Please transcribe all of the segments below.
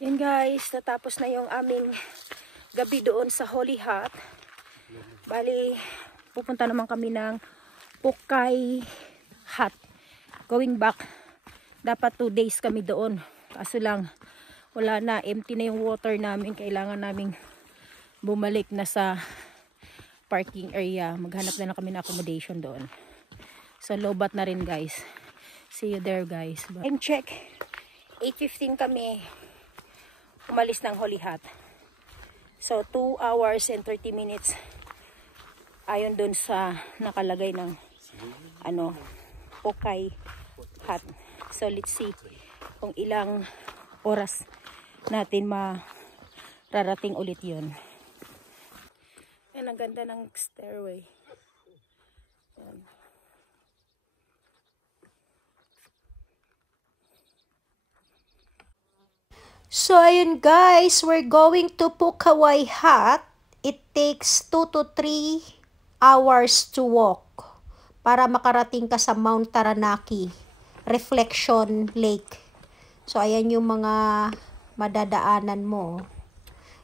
Yan guys, natapos na yung aming gabi doon sa Holy Hat. Bali, pupunta naman kami ng Pukay Hat. Going back, dapat 2 days kami doon. Kaso lang, wala na, empty na yung water namin. Kailangan naming bumalik na sa parking area. Maghanap na lang kami ng accommodation doon. So, lobat na rin guys. See you there guys. Time check, 8:15 kami umalis ng Holy Hat. So 2 hours and 30 minutes ayon dun sa nakalagay ng Pukay Hat. So let's see kung ilang oras natin mararating ulit yun. Yan, ang ganda ng stairway. Yan. So, ayun guys, we're going to Pukay Hat. It takes 2 to 3 hours to walk para makarating ka sa Mount Taranaki Reflection Lake. So, ayan yung mga madadaanan mo.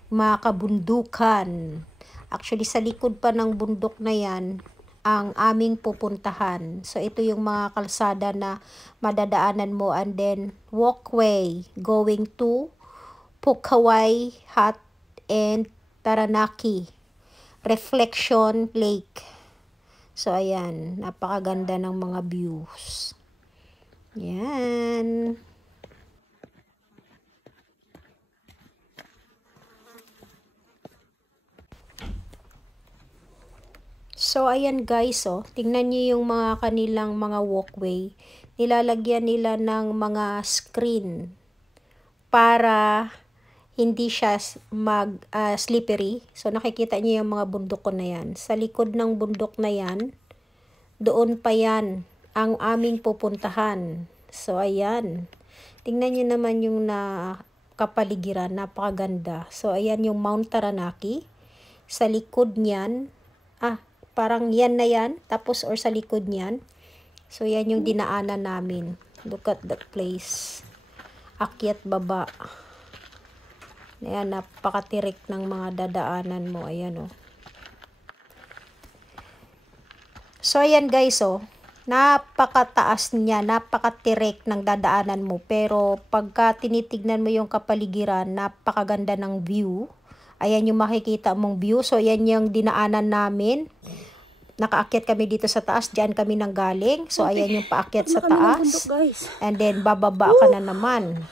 Mga kabundukan. Actually, sa likod pa ng bundok na yan, ang aming pupuntahan. So, ito yung mga kalsada na madadaanan mo, and then walkway going to Pukay Hat and Taranaki Reflection Lake. So, ayan. Napakaganda ng mga views. Yan. So, ayan guys, oh. Tingnan nyo yung mga kanilang mga walkway. Nilalagyan nila ng mga screen para hindi siya slippery. So, nakikita niyo yung mga bundok ko na yan. Sa likod ng bundok na yan, doon pa yan ang aming pupuntahan. So, ayan. Tingnan niyo naman yung kapaligiran. Napakaganda. So, ayan yung Mount Taranaki. Sa likod niyan, parang yan na yan. Tapos, or sa likod niyan. So, yan yung dinaanan namin. Look at that place. Akyat baba. Ayan, napakatirik ng mga dadaanan mo. Ayan, oh. So, ayan guys, oh. Napakataas niya, napakatirik ng dadaanan mo. Pero, pagka tinitignan mo yung kapaligiran, napakaganda ng view. Ayan yung makikita mong view. So, ayan yung dinaanan namin. Nakaakyat kami dito sa taas. Diyan kami nanggaling. So, ayan yung paakyat sa taas. And then, bababa ka na naman.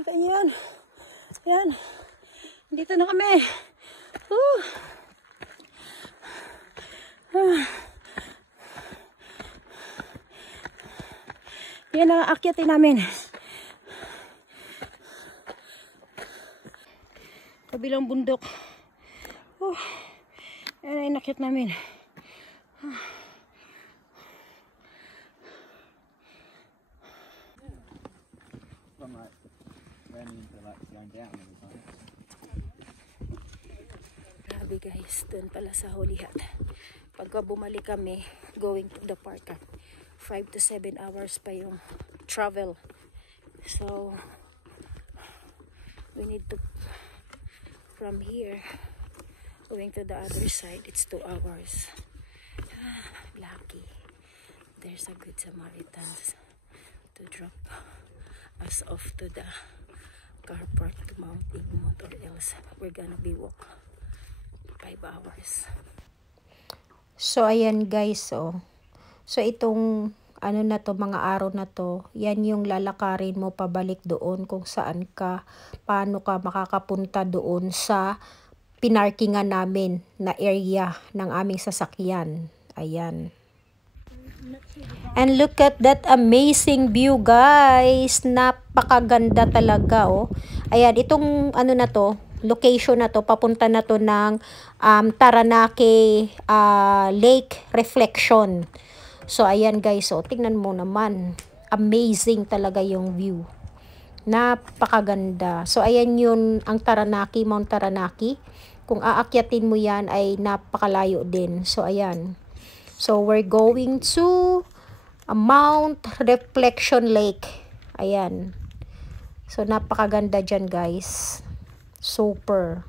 Kita niyo yan. Ayan. Dito na kami. Yan ang aakyatin namin. Kabilang bundok. Yan ang inakyat namin. Grabe guys, doon pala sa Holy Hat. Pagka bumalik kami, going to the park, 5 to 7 hours pa yung travel. So, we need to, from here, going to the other side, it's 2 hours. Lucky. There's a good Samaritans to drop us off to the car park to Mount Igmont, or else we're gonna be walk 5 hours. So, ayan guys, oh. So, itong na to, mga araw na to, yan yung lalakarin mo pabalik doon kung saan ka, paano ka makakapunta doon sa pinarkingan namin na area ng aming sasakyan. Ayan. And look at that amazing view guys. Napakaganda talaga, oh. Ayan, itong na to, location na to, papunta na to ng Taranaki Lake Reflection. So, ayan guys, oh, tingnan mo naman. Amazing talaga yung view. Napakaganda. So, ayan yun ang Taranaki, Mount Taranaki. Kung aakyatin mo yan ay napakalayo din. So, ayan. So, we're going to Mount Reflection Lake. Ayan. So, napakaganda dyan, guys. Super.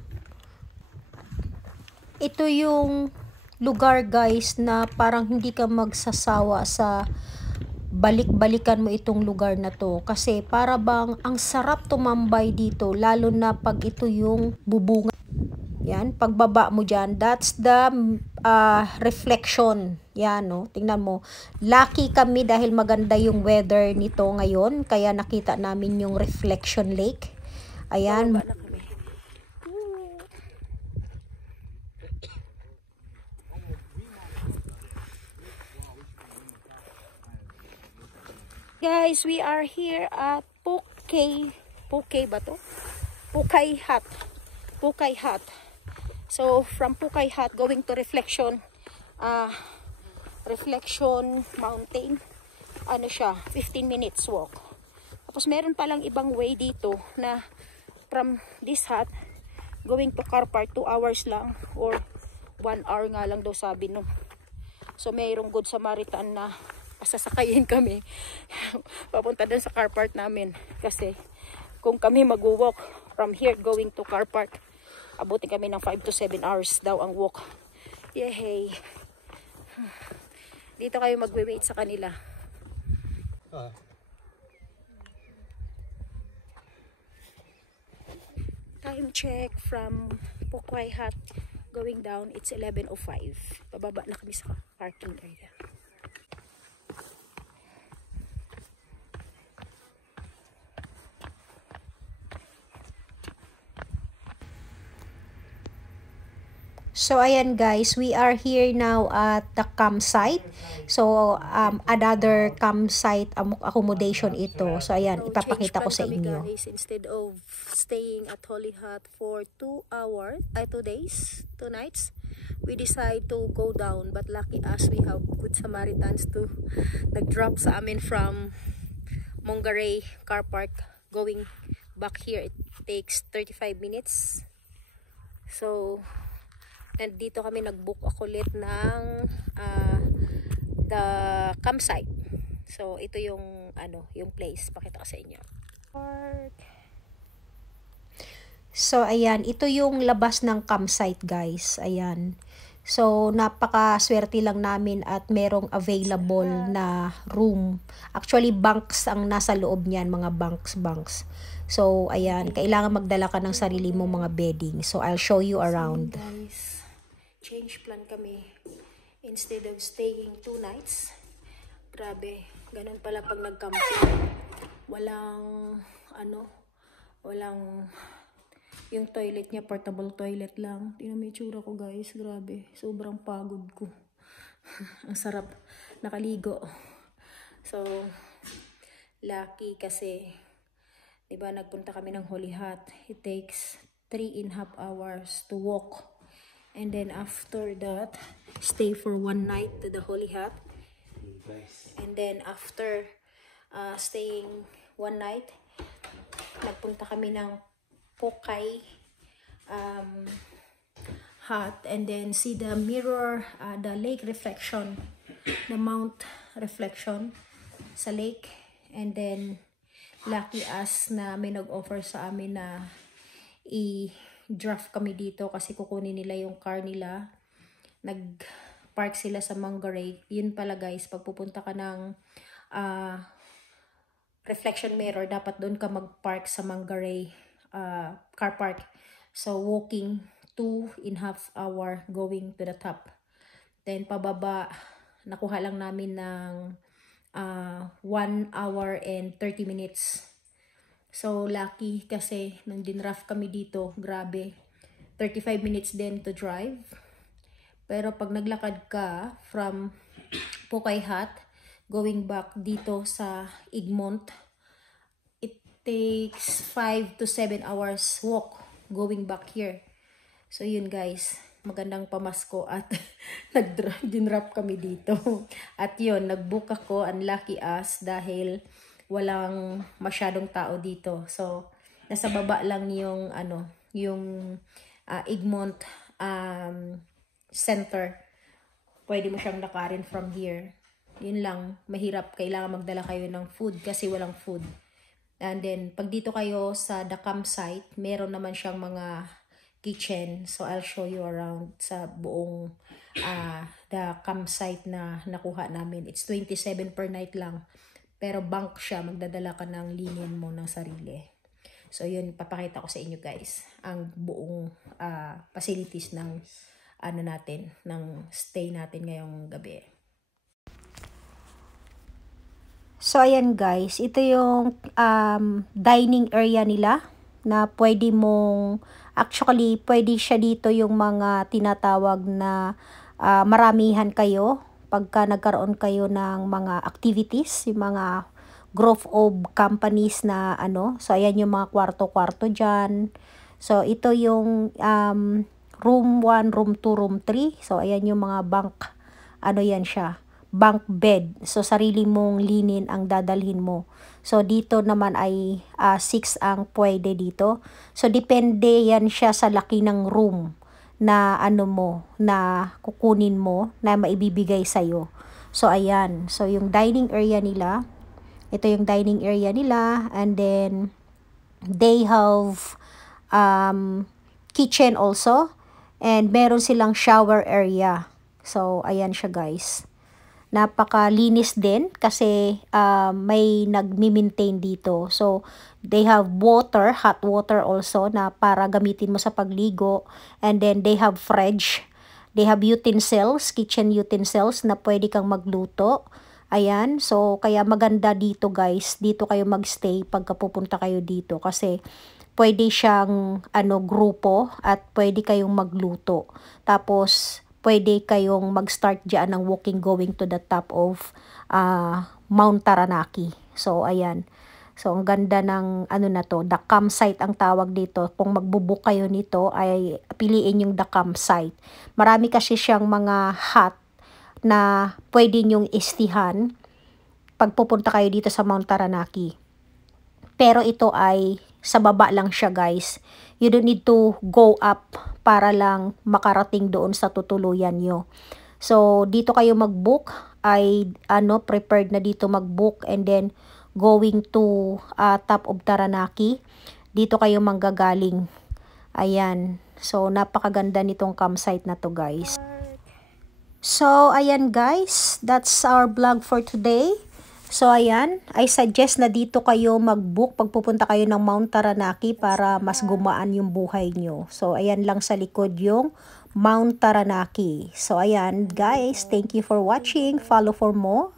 Ito yung lugar, guys, na parang hindi ka magsasawa sa balik-balikan mo itong lugar na to. Kasi para bang ang sarap tumambay dito, lalo na pag ito yung bubunga. Yan, pagbaba mo dyan, that's the reflection. Yan, no? Tingnan mo. Lucky kami dahil maganda yung weather nito ngayon. Kaya nakita namin yung reflection lake. Ayan. Bababa na kami. Guys, we are here at Pukay ba to? Pukay Hut. Pukay Hut. So, from Pukay Hut going to Reflection Reflection Mountain. Ano siya? 15 minutes walk. Tapos meron palang ibang way dito na from this hut going to car park 2 hours lang or 1 hour nga lang daw sabi no. So mayroong Good Samaritan na sasakayin kami papunta dun sa car park namin kasi kung kami mag-walk from here going to car park abutin kami ng 5 to 7 hours daw ang walk. Yehey. Dito kayo magwe-wait sa kanila. Time check from Pukay Hut going down, it's 11:05. Bababa na kami sa parking area. So, ayan guys, we are here now at the campsite. So, another campsite accommodation ito. So, ayan, ipapakita ko sa inyo. Guys, instead of staying at Holy Hut for 2 hours, 2 days, 2 nights, we decide to go down. But lucky us, we have Good Samaritans to nag-drop sa amin from Mongaray Car Park. Going back here, it takes 35 minutes. So, and dito kami nag-book ako ulit ng the campsite. So ito yung yung place, pakita ko sa inyo. So ayan, ito yung labas ng campsite guys. Ayan. So napaka-swerte lang namin at merong available na room. Actually bunks ang nasa loob niyan, mga bunks. So ayan, kailangan magdala ka ng sarili mo mga bedding. So I'll show you around. Guys, change plan kami. Instead of staying 2 nights, grabe, ganun pala pag nag-camping. Walang yung toilet niya, portable toilet lang. Tingnan mo yung tsura ko guys, grabe, sobrang pagod ko. Ang sarap nakaligo. So lucky kasi diba nagpunta kami ng Holy Hut, it takes 3.5 hours to walk. And then after that, stay for 1 night to the Holy Hut. And then after staying 1 night, nagpunta kami ng Pukay Hut. And then see the mirror, the lake reflection, the mount reflection sa lake. And then lucky us na may nag-offer sa amin na draft kami dito kasi kukunin nila yung car nila. Nag-park sila sa Mongaray. Yun pala guys, pag pupunta ka ng reflection mirror, dapat doon ka mag-park sa Mongaray car park. So walking 2.5 hour going to the top. Then pababa, nakuha lang namin ng 1 hour and 30 minutes. So, lucky kasi nung dinraft kami dito, grabe, 35 minutes din to drive. Pero pag naglakad ka from Pukay Hut, going back dito sa Egmont, it takes 5 to 7 hours walk going back here. So, yun guys, magandang pamasko at dinrap kami dito. At yun, nagbook ako, unlucky us dahil walang masyadong tao dito. So, nasa baba lang yung yung Egmont center. Pwede mo siyang lakarin from here. Yun lang, mahirap, kailangan magdala kayo ng food kasi walang food. And then, pag dito kayo sa the campsite, meron naman siyang mga kitchen. So, I'll show you around sa buong the campsite na nakuha namin. It's 27 per night lang. Pero bunk siya, magdadala ka ng linen mo ng sarili. So, yun, papakita ko sa inyo guys. Ang buong facilities ng natin, ng stay natin ngayong gabi. So, ayan guys, ito yung dining area nila na pwede mong, actually, pwede siya dito yung mga tinatawag na maramihan kayo pagka nagkaroon kayo ng mga activities, yung mga group of companies na so ayan yung mga kwarto-kwarto dyan. So, ito yung room 1, room 2, room 3. So, ayan yung mga bunk, yan siya. Bunk bed. So, sarili mong linin ang dadalhin mo. So, dito naman ay 6 ang pwede dito. So, depende yan siya sa laki ng room na na kukunin mo, na maibibigay sa'yo. So, ayan. So, yung dining area nila, ito yung dining area nila. And then, they have kitchen also. And meron silang shower area. So, ayan siya guys. Napakalinis din kasi may nagmi-maintain dito. So, they have water, hot water also na para gamitin mo sa pagligo. And then, they have fridge. They have utensils, kitchen utensils na pwede kang magluto. Ayan, so kaya maganda dito guys. Dito kayo magstay pagka pupunta kayo dito kasi pwede siyang grupo at pwede kayong magluto. Tapos, pwede kayong mag-start dyan ng walking going to the top of Mount Taranaki. So, ayan. So, ang ganda ng na to, the campsite ang tawag dito. Kung magbubook kayo nito, ay piliin yung the campsite. Marami kasi siyang mga hut na pwede nyong istihan pag pupunta kayo dito sa Mount Taranaki. Pero ito ay sa baba lang siya guys. You don't need to go up para lang makarating doon sa tutuluyan nyo. So, dito kayo mag-book ay prepared na dito mag-book and then going to top of Taranaki. Dito kayo manggagaling. Ayan. So, napakaganda nitong campsite na to guys. So, ayan guys. That's our vlog for today. So, ayan, I suggest na dito kayo mag-book pag pupunta kayo ng Mount Taranaki para mas gumaan yung buhay nyo. So, ayan lang sa likod yung Mount Taranaki. So, ayan, guys, thank you for watching. Follow for more.